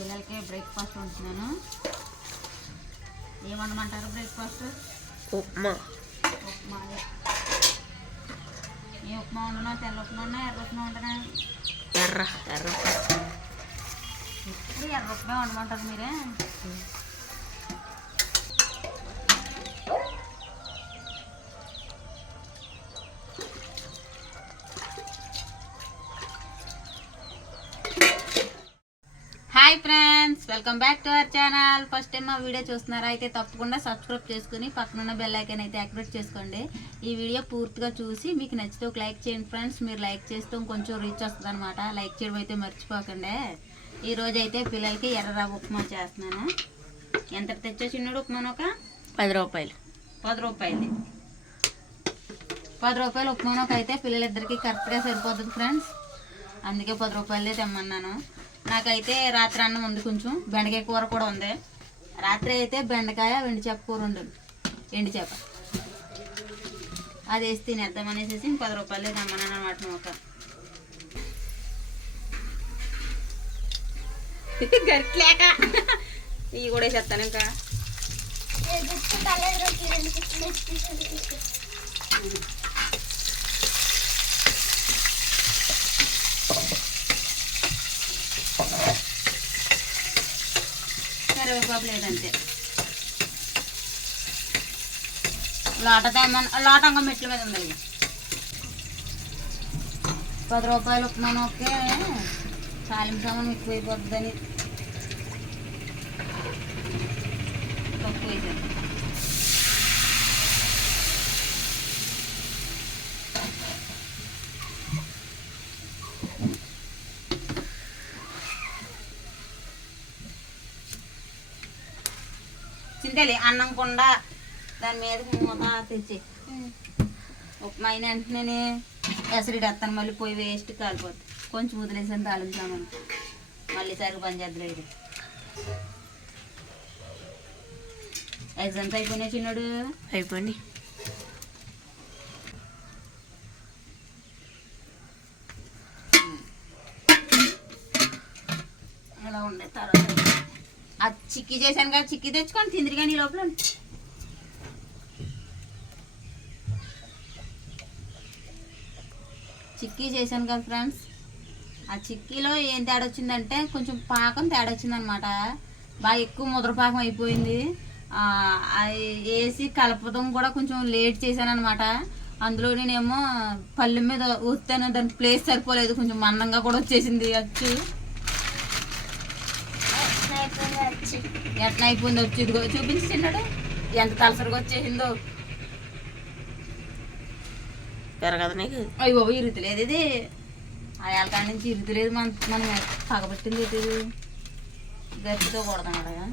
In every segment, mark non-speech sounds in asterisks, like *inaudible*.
పిల్లలకి బ్రేక్ఫాస్ట్ వండుతున్నాను. ఏమనమంటారు బ్రేక్ఫాస్ట్ ఉప్మా. ఉప్మా ఏ. ఉప్మా వండునా తెల్ల ఉప్మా ఉన్నా ఎర్ర ఉప్మా వండునా ఎర్ర ఎర్ర ఇప్పుడు ఎర్ర ఉప్మా వండమంటారు మీరే? Hi friends welcome back to our channel. First time మా వీడియో చూస్తున్నారా? అయితే తప్పకుండా సబ్స్క్రైబ్ చేసుకుని పక్కనున్న బెల్ ఐకాన్ అయితే యాక్టివేట్ చేసుకోండి. ఈ వీడియో పూర్తిగా చూసి మీకు నచ్చితే ఒక లైక్ చేయండి ఫ్రెండ్స్. మీరు లైక్ చేస్తే కొంచెం రీచ్ వస్తుంది అనమాట లైక్ చేయడం అయితే మర్చిపోకండి. ఈ రోజు అయితే పిల్లలకి ఎర్ర ఉప్మా చేస్తున్నాను. ఎంత తెచ్చా చిన్నడు ఉప్మాను ఒక పది రూపాయలు. పది రూపాయలు. పది రూపాయలు ఉప్మానోక అయితే పిల్లలిద్దరికి కరెక్ట్గా సరిపోతుంది ఫ్రెండ్స్. అందుకే పది రూపాయలే తెమ్మన్నాను. నాకైతే రాత్రి అన్నం ఉంది కొంచెం. బెండకాయ కూర కూడా ఉంది. రాత్రి అయితే బెండకాయ వెండి చేప కూర ఉండదు ఎండి చేప. అది వేసి తినేద్దాం అనేసి పది రూపాయలే తెమ్మన్నాను అనమాట ఒక గట్లేక ఇవి కూడా వేసేస్తాను ఇంకా. కరివేపాకు లేదంతే లోట తేమన్ లోట ఇంకా మెట్ల మీద ఉంది ఇది. పది రూపాయలు ఉప్మాను ఒకే తాలింపు సామాన్ ఎక్కువ చింతలి అన్నం కుండ దాని మీద మూత తెచ్చి. ఉప్మా అయిన వెంటనే ఎసరిడి వస్తాను మళ్ళీ పోయి వేస్ట్ కాలిపోతుంది కొంచెం వదిలేసాను తాలించామని మళ్ళీ సరిగ్గా పని చేద్దరు ఇది ఎగ్జామ్స్ అయిపోయినాయి చిన్నాడు? అయిపోయింది ఇలా ఉండే తర్వాత? ఆ చిక్కీ చేశాను కదా చిక్కీ తెచ్చుకొని తిందిరి కానీ ఈ లోపల. చిక్కీ చేశాను కదా ఫ్రెండ్స్. ఆ చిక్కీలో ఏం తేడా వచ్చిందంటే కొంచెం పాకం తేడా వచ్చిందనమాట బాగా ఎక్కువ ముద్ర పాకం అయిపోయింది. వేసి కలపడం కూడా కొంచెం లేట్ చేశాను అనమాట అందులో నేనేమో పళ్ళెం మీద వస్తాను దాని ప్లేస్ సరిపోలేదు. కొంచెం మందంగా కూడా వచ్చేసింది అచ్చు. ఎట్లా అయిపోయింది వచ్చి ఇదిగో చూపించిన్నాడు ఎంత తలసరిగా వచ్చేసిందో. పెరగదు నీకు? అయ్యి బాబు ఇరుతులేదు ఇది. అయాల కాడి నుంచి ఇరుతులేదు మన మనం పగబట్టింది ఇది. గట్టితో కొడతాం కదా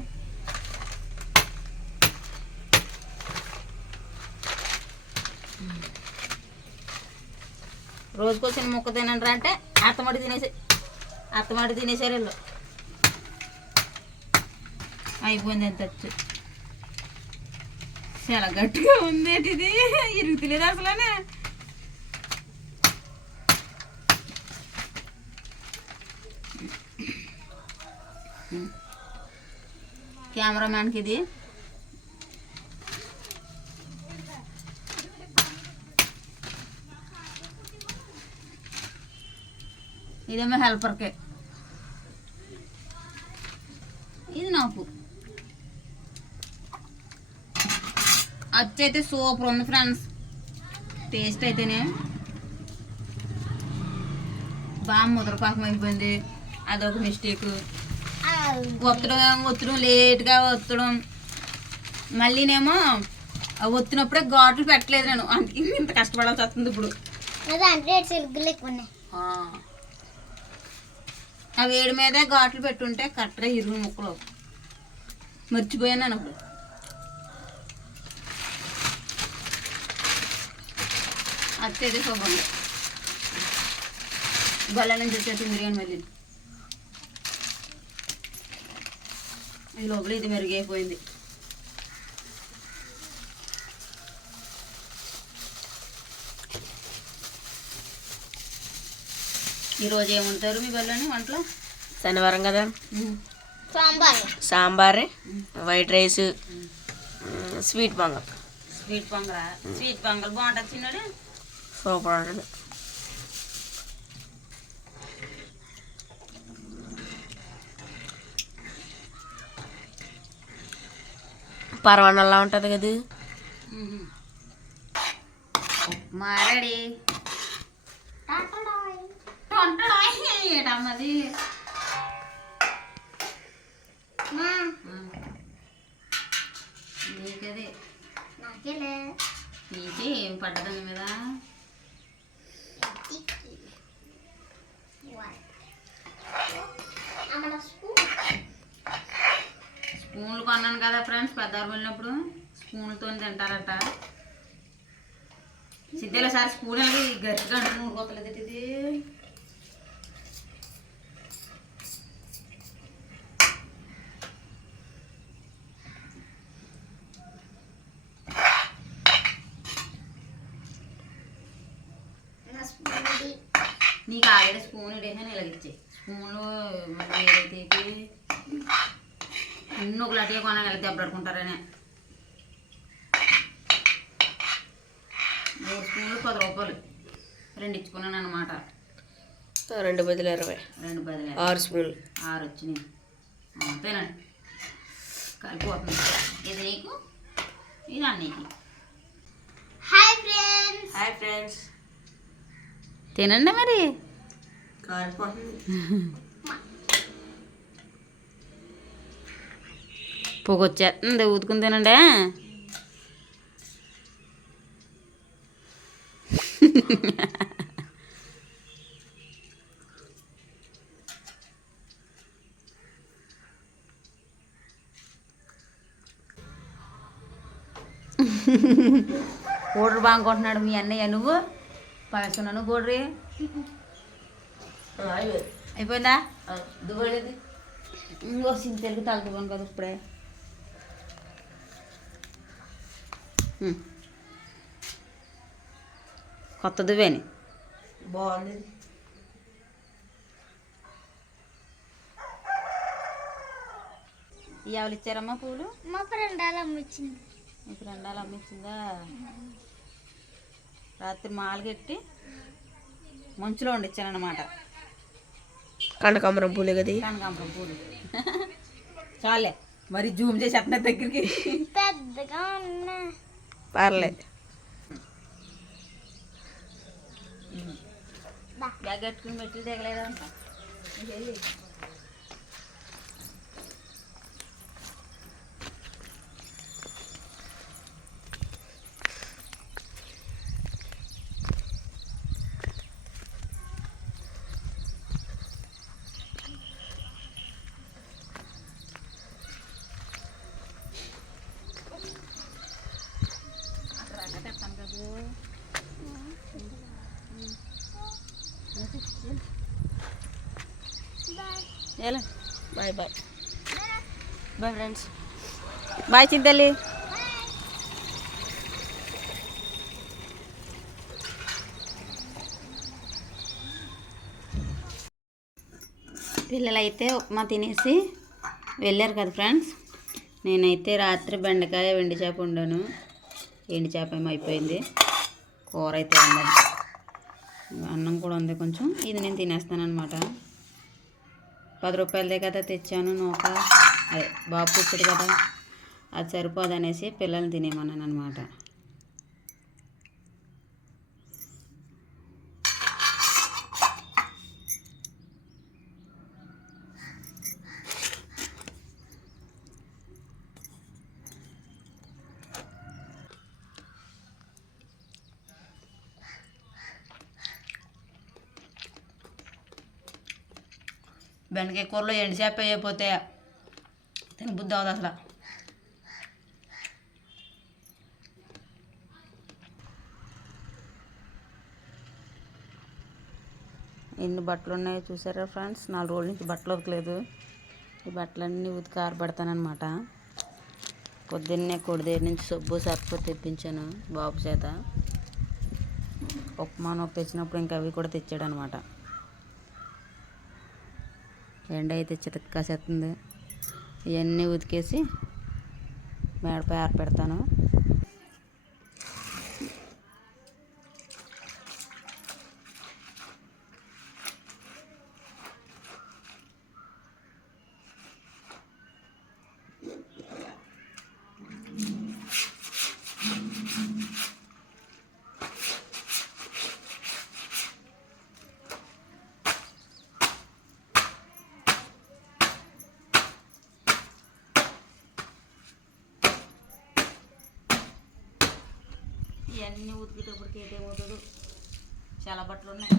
రోజుకొచ్చిన ముక్క తినండి అంటే అత్తమడి తినేసి అత్తమడి తినేసారు వీళ్ళు. అయిపోయింది ఎంత వచ్చు చాలా గట్టిగా ఉంది ఏంటి ఇది ఇరుగుతలేదు అసలు కెమెరామ్యాన్కి ఇది ఇదేమో హెల్పర్కే ఇది నాకు అచ్చు అయితే సూపర్ ఉంది ఫ్రెండ్స్. టేస్ట్ అయితేనే. బాగా ముద్రపాకం అయిపోయింది. అదొక మిస్టేక్. ఒత్తడం ఒత్తడం లేట్గా ఒత్తడం. మళ్ళీనేమో ఒత్తినప్పుడే ఘాట్లు పెట్టలేదు నేను. అందుకే ఇంత కష్టపడాల్సి వస్తుంది ఇప్పుడు. ఆ. వేడి మీదే ఘాట్లు పెట్టుంటే కరెక్ట్గా ఇరుగు ముక్కలు. మర్చిపోయాను నేను ఇప్పుడు అత్తేది శుభంగా గొల్ల నుంచి వచ్చేసింది బిర్యానీ మళ్ళీ. ఈ లోపల ఇది మెరుగైపోయింది. ఈరోజు ఏముంటారు మీ బల్లని వంటలో? శనివారం కదా? Sambar. Sambar white rice sweet pongal. Sweet pongal? Sweet pongal బాగుంటుంది చిన్నోడు సూపర్ ఉంటుంది పరవాణంలా ఉంటుంది కదా. ఉప్మా రెడీ. ఏటమ్మది మా నీకదే. నాకేలే. నీకే ఏం పడ్డదని మీద? స్పూన్లు కొన్నాను కదా ఫ్రెండ్స్ పెద్దవారు వెళ్ళినప్పుడు స్పూన్లతో తింటారట. సిద్ధిలో సార్ స్పూన్ వెళ్ళి గట్టిగా మూడు కోతలు ఇది ఇది. నీకు ఆల్రెడీ స్పూన్ ఇడేసాను ఇలాగిచ్చే స్పూన్లు ఏదైతే అన్నీ ఒక లటిగా కొనాలి వెళ్ళి దెబ్బలాడుకుంటారని. మూడు స్పూన్లు పది రూపాయలు. రెండు ఇచ్చుకున్నాను అనమాట రెండు బదులు ఇరవై. రెండు బదిలీ ఆరు స్పూన్లు. ఆరు వచ్చినాయి. ఆ, తినండి. కలిపిపోతుంది ఇది నీకు ఇది అన్నీకి. Hi friends. Hi friends. తినండి మరి. కాలిపోతుంది. *laughs* పొగ వచ్చేస్తుంది ఊదుకుని తినండి. పౌడర్ బాగుంటున్నాడు మీ అన్నయ్య నువ్వు? పవేస్తున్నాను పౌడర్ అయిపోయిందా? దువ్వలేదు ఇంకో సింత తెలుగు తగ్గుకోను కదా ఇప్పుడే. కొత్త దువ్వేని బాగుంది ఎవరు ఇచ్చారమ్మా పూలు మా ఫ్రెండ్ అలా అమ్మిచ్చింది మీకు రెండాలు అమ్మించిందా రాత్రి మాలగెట్టి మంచులో వండిచ్చానమాట కనకాంబరం పూలే కదా కనకాంబరం పూలు చాలే మరి జూమ్ చేసి అట్నే దగ్గరికి పెద్దగా ఉన్నా పర్లేదు బ్యాగ్ కట్టుకుని మెట్లు దిగలేదంట ఎలా bye bye. Bye friends. Bye చింతల్లి. పిల్లలు అయితే ఉప్మా తినేసి వెళ్ళారు కదా ఫ్రెండ్స్. నేనైతే రాత్రి బెండకాయ వెండి చేప వండాను. ఎండి చేప ఏమో అయిపోయింది. కూర అయితే ఉన్నది అన్నం కూడా ఉంది కొంచెం. ఇది నేను తినేస్తాను అనమాట పది రూపాయలదే కదా తెచ్చాను నూక. అదే బాబు తెచ్చాడు కదా. అది సరిపోదనేసి పిల్లల్ని తినేమన్నాను అనమాట బెండకాయ కూరలో ఎండిసేప అయిపోతే తిని బుద్ధి అవుతుంది అసలు. ఎన్ని బట్టలు ఉన్నాయో చూసారా ఫ్రెండ్స్? నాలుగు రోజుల నుంచి బట్టలు ఉతకలేదు. ఈ బట్టలన్నీ ఉతికి ఆరబడతానమాట పొద్దున్నే కొడి దగ్గర నుంచి సబ్బు సర్ఫ్ తెప్పించాను బాబు చేత. ఉప్మా నొప్పి తెచ్చినప్పుడు ఇంకా అవి కూడా తెచ్చాడు అనమాట ఎండ అయితే చితక్కాసేస్తుంది ఇవన్నీ ఉతికేసి మేడపై ఆరపెడతాను. ఇవన్నీ ఉతికేటప్పటికి ఏటేమవుతుందో చాలా బట్టలు ఉన్నాయి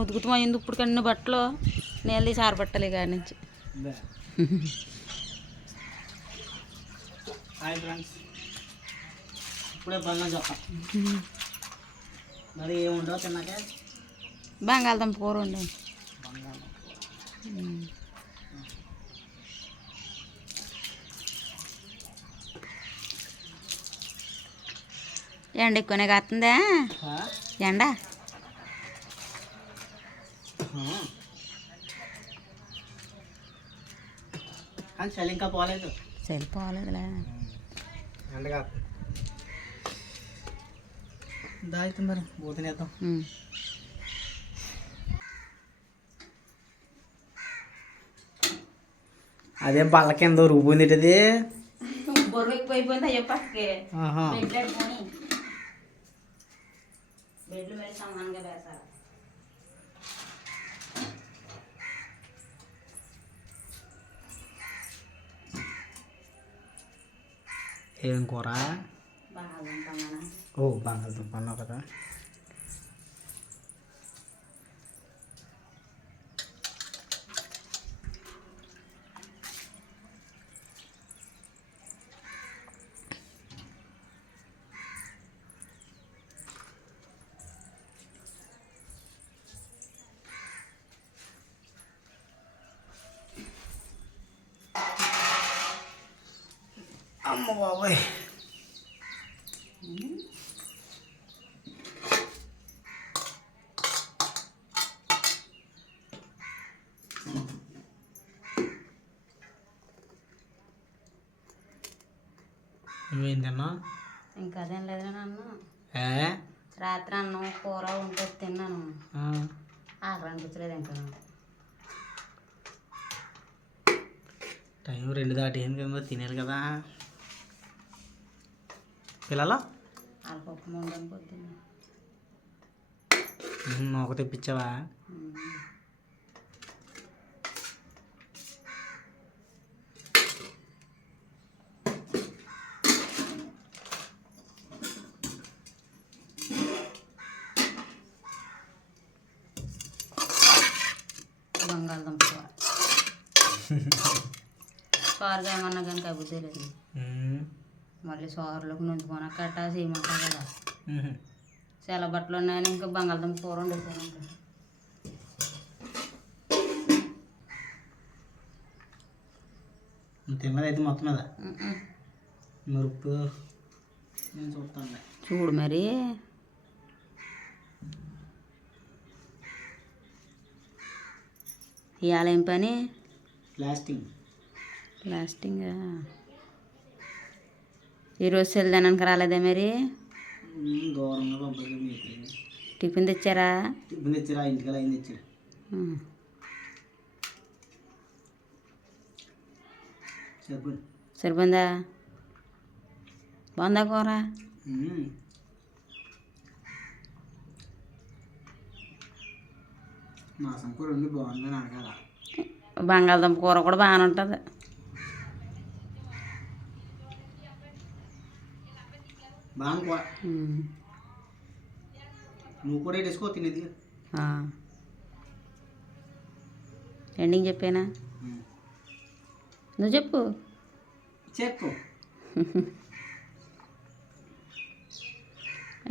ఉతుకుతామా? ఎందుకు ఇప్పుడు కన్నీ బట్టలు? నీళ్ళు తీసి ఆరబట్టాలి కాడి నుంచి ఇప్పుడే చెప్పా. మరి తిన్నాక? బంగాళదుంప కూర ఉండే ఎండ ఎక్కువనే కాస్తుందా? ఎండ? కానీ చలి ఇంకా పోలేదు. సరిపోలేదులే ఎండగా దాయితే మరి ఉమ్. అదే బల్ల కింద రూపుంది ఆహా. బెడ్లు మీద సమానంగా వేసాలి ఏం కూర? ఓ బంగాళదుంప అన్నావు కదా నువ్వేం తిన్నావు? ఇంకా అదేం లేదు నాన్న. రాత్రి అన్నం కూర ఉంటే తిన్నాను. ఆకలి అనిపించలేదు ఇంకా. టైం రెండు దాటింది కదా తినేది కదా. పిల్లలు? వాళ్ళ పప్పు ముందని పొద్దున్న. నూక తెప్పించావా? బంగాళదుంప. *laughs* కూర ఏమన్నా కానీ కబుద్దే లేదు. మళ్ళీ సారులోకి నుంచుకొని కట్టా చేయమంటారు కదా. చాలా బట్టలు ఉన్నాయని ఇంకా బంగాళదుంప కూర తిన్నది అయితే మొత్తం మీద? మురుపు నేను చూస్తాను చూడు మరి. ఇవాళ ఏం పని ప్లాస్టింగ్ లాస్టింగ్ ఈరోజు సెల్దానానికి రాలేదా మరి? టిఫిన్ తెచ్చారా? టిఫిన్ తెచ్చారా ఇంటికి అయింది తెచ్చారు? సరిపోయిందా. బాగుందా కూర. మాసం కూర ఉంది బాగుందని అడగాల? బంగాళదుంప కూర కూడా బాగానే ఉంటుంది. బాగా. నువ్వు కూడా వేసుకో తినేది. ఎండింగ్ చెప్పానా. నువ్వు చెప్పు. చెప్పు.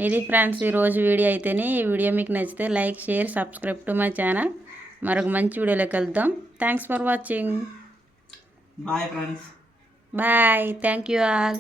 ఇది ఫ్రెండ్స్ ఈరోజు వీడియో అయితేనే ఈ వీడియో మీకు నచ్చితే like share subscribe to my channel. మరొక మంచి వీడియోలోకి వెళ్దాం thanks for watching bye friends bye thank you all